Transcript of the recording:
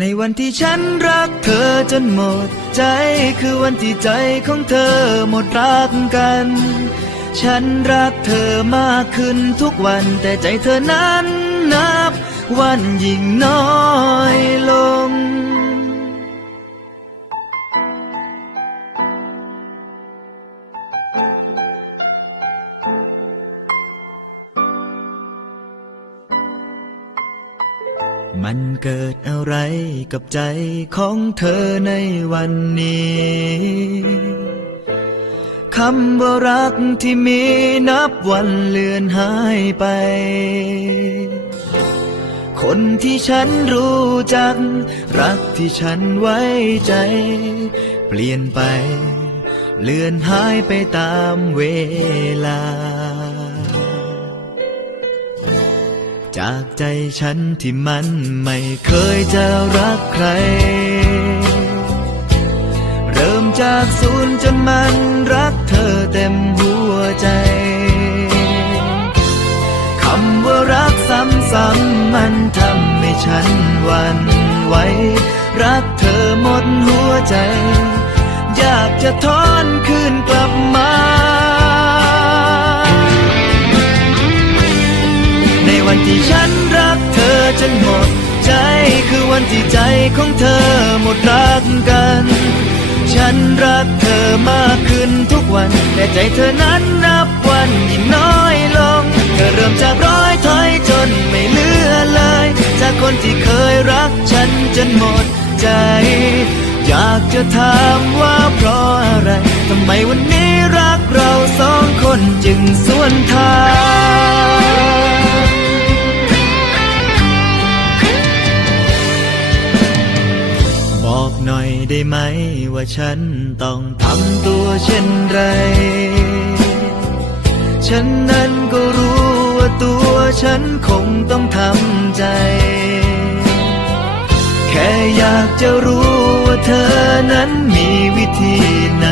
ในวันที่ฉันรักเธอจนหมดใจคือวันที่ใจของเธอหมดรักกันฉันรักเธอมากขึ้นทุกวันแต่ใจเธอนั้นนับวันยิ่งน้อยลงมันเกิดอะไรกับใจของเธอในวันนี้คำว่ารักที่มีนับวันเลือนหายไปคนที่ฉันรู้จักรักที่ฉันไว้ใจเปลี่ยนไปเลือนหายไปตามเวลาจากใจฉันที่มันไม่เคยจะรักใครเริ่มจากศูนย์จนมันรักเธอเต็มหัวใจคำว่ารักซ้ำๆมันทำให้ฉันหวั่นไหวรักเธอหมดหัวใจอยากจะถอนคืนกลับมาในวันที่ฉันรักเธอจนหมดใจคือวันที่ใจของเธอหมดรักกันฉันรักเธอมากขึ้นทุกวันแต่ใจเธอนั้นนับวันยิ่งน้อยลงเธอเริ่มจากร้อยถอยจนไม่เหลือเลยจากคนที่เคยรักฉันจนหมดใจอยากจะถามว่าเพราะอะไรทำไมวันนี้รักเราสองคนจึงสวนทางบอกหน่อยได้ไหมว่าฉันต้องทำตัวเช่นไรฉันนั้นก็รู้ว่าตัวฉันคงต้องทำใจแค่อยากจะรู้ว่าเธอนั้นมีวิธีไหน